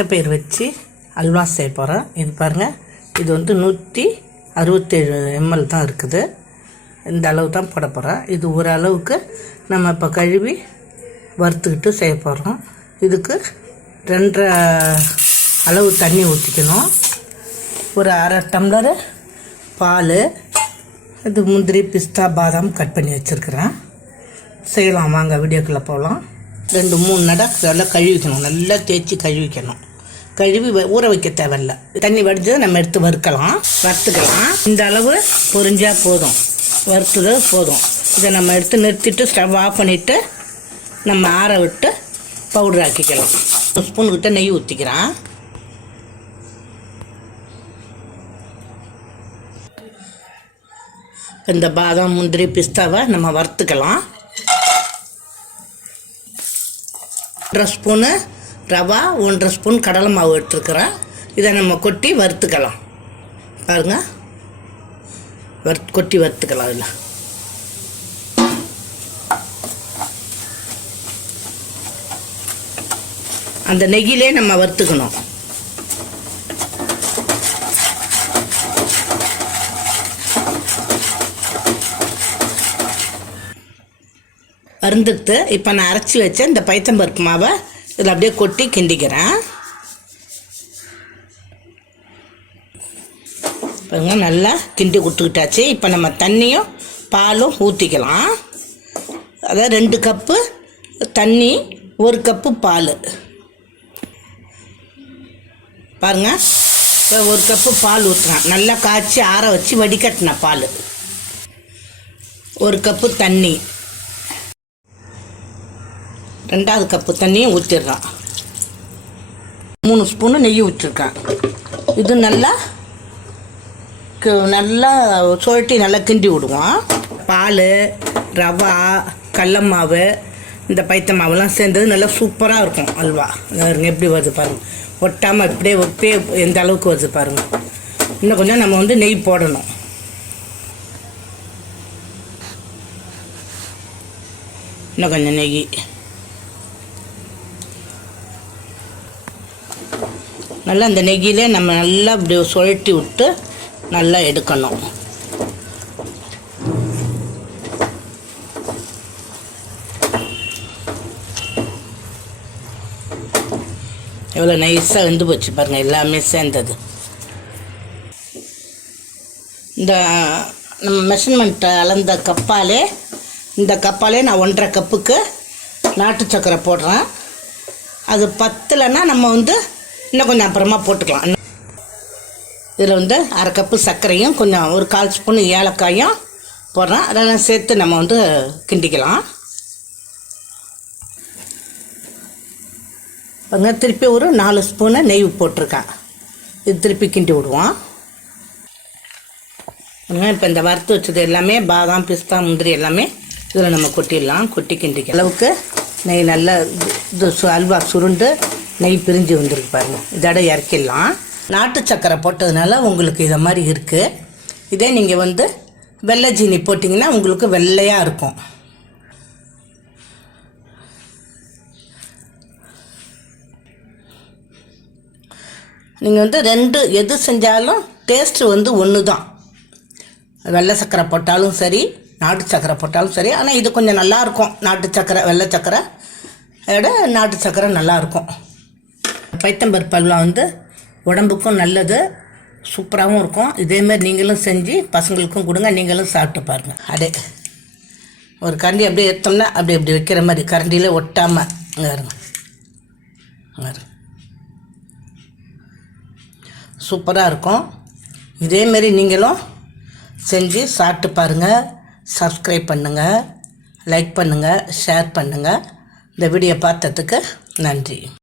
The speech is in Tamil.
பச்சைப்பயிறு வச்சு அல்வா செய்ய போகிறேன். இது பாருங்கள், இது வந்து 167 ml தான் இருக்குது. இந்த அளவு தான் போட போகிறேன். இது ஒரு அளவுக்கு நம்ம இப்போ கழுவி வறுத்துக்கிட்டு செய்ய போகிறோம். இதுக்கு 2 அளவு தண்ணி ஊற்றிக்கணும். ஒரு அரை டம்ளர் பால், இது முந்திரி பிஸ்தா பாதாம் கட் பண்ணி வச்சுருக்கிறேன். செய்யலாம் வாங்க, வீடியோக்குள்ளே போகலாம். 2-3 நடை நல்லா கழுவிக்கணும், நல்லா தேய்ச்சி கழுவிக்கணும். கழுவி ஊற வைக்க தேவையில்லை. தண்ணி வடிஞ்சது நம்ம எடுத்து வறுத்துக்கலாம். இந்த அளவு பொரிஞ்சால் போதும், வறுத்தது போதும். இதை நம்ம எடுத்து நிறுத்திட்டு ஸ்டவ் ஆஃப் பண்ணிவிட்டு நம்ம ஆற விட்டு பவுடர் ஆக்கிக்கலாம். 1 ஸ்பூன் கிட்ட நெய் ஊற்றிக்கிறேன். இந்த பாதாம் முந்திரி பிஸ்தாவை நம்ம வறுத்துக்கலாம். 1/2 ஸ்பூனு ரவா, 1/2 ஸ்பூன் கடலை மாவு எடுத்துருக்குறேன். இதை நம்ம கொட்டி வறுத்துக்கலாம். பாருங்கள், கொட்டி வறுத்துக்கலாம். இதில் அந்த நெய்யிலே நம்ம வறுத்துக்கணும். வறுந்துட்டு இப்போ நான் அரைச்சி வச்ச இந்த பைத்தம்பருப்பு மாவை இதில் அப்படியே கொட்டி கிண்டிக்கிறேன். பாருங்க, நல்லா கிண்டி கொடுத்துக்கிட்டாச்சு. இப்போ நம்ம தண்ணியும் பாலும் ஊற்றிக்கலாம். அதாவது 2 கப்பு தண்ணி, 1 கப்பு பால். பாருங்கள், இப்போ 1 கப்பு பால் ஊற்றுறேன். நல்லா காய்ச்சி ஆற வச்சு வடிகட்டின பால். 1 கப்பு தண்ணி, 2வது கப்பு தண்ணியும் ஊற்றிடுறோம். 3 ஸ்பூனு நெய் ஊற்றிருக்கேன். இது நல்லா சுழட்டி நல்லா கிண்டி விடுவோம். பால், ரவா, கடல மாவு, இந்த பைத்த மாவுலாம் சேர்ந்தது நல்லா சூப்பராக இருக்கும் அல்வா. எப்படி வருது பாருங்கள், ஒட்டாமல் இப்படியே எந்த அளவுக்கு வருது பாருங்கள். இன்னும் கொஞ்சம் நம்ம வந்து நெய் போடணும். இன்னும் கொஞ்சம் நெய். நல்லா அந்த நெய்யிலே நம்ம நல்லா இப்படி சுழட்டி விட்டு நல்லா எடுக்கணும். எவ்வளோ நைஸாக வெந்து போச்சு பாருங்கள், எல்லாமே சேர்ந்தது. இந்த நம்ம மெஷர்மெண்ட்டை அளந்த கப்பாலே, இந்த கப்பாலே நான் 1.5 கப்புக்கு நாட்டு சர்க்கரை போடுறேன். அது பத்தலைன்னா நம்ம வந்து இன்னும் கொஞ்சம் அப்புறமா போட்டுக்கலாம். இதில் வந்து 1/2 கப்பு சர்க்கரையும் கொஞ்சம் ஒரு 1/4 ஸ்பூன் ஏலக்காயும் போடுறேன். அதெல்லாம் சேர்த்து நம்ம வந்து கிண்டிக்கலாம். பாருங்க, திருப்பி ஒரு 4 ஸ்பூனு நெய் போட்டிருக்கேன். இது திருப்பி கிண்டி விடுவோம். இப்போ இந்த வறுத்து வச்சது எல்லாமே பாதாம் பிஸ்தா முந்திரி எல்லாமே இதில் நம்ம கொட்டிடலாம். கொட்டி கிண்டிக்க அளவுக்கு நெய் நல்லா இது அல்வா சுருண்டு நெய் பிரிஞ்சு வந்துருக்கு பாருங்கள். இதோட இறக்கிடலாம். நாட்டு சக்கரை போட்டதுனால உங்களுக்கு இதை மாதிரி இருக்குது. இதே நீங்கள் வந்து வெள்ளை ஜீனி போட்டிங்கன்னா உங்களுக்கு வெள்ளையாக இருக்கும். நீங்கள் வந்து 2 எது செஞ்சாலும் டேஸ்ட்டு வந்து ஒன்று தான். வெள்ளை சக்கரை போட்டாலும் சரி, நாட்டு சக்கரை போட்டாலும் சரி. ஆனால் இது கொஞ்சம் நல்லாயிருக்கும். நாட்டு சக்கரை, வெள்ளை சக்கரை விட நாட்டு சக்கரை நல்லாயிருக்கும். பைத்தம்பருப்பு அல்வா வந்து உடம்புக்கும் நல்லது, சூப்பராகவும் இருக்கும். இதேமாதிரி நீங்களும் செஞ்சு பசங்களுக்கும் கொடுங்க, நீங்களும் சாப்பிட்டு பாருங்கள். அப்படியே ஒரு கரண்டி அப்படியே எடுத்தோம்னா அப்படி வைக்கிற மாதிரி கரண்டியில் ஒட்டாமல் சூப்பராக இருக்கும். இதேமாரி நீங்களும் செஞ்சு சாப்பிட்டு பாருங்கள். சப்ஸ்கிரைப் பண்ணுங்கள், லைக் பண்ணுங்கள், ஷேர் பண்ணுங்கள். இந்த வீடியோ பார்த்ததுக்கு நன்றி.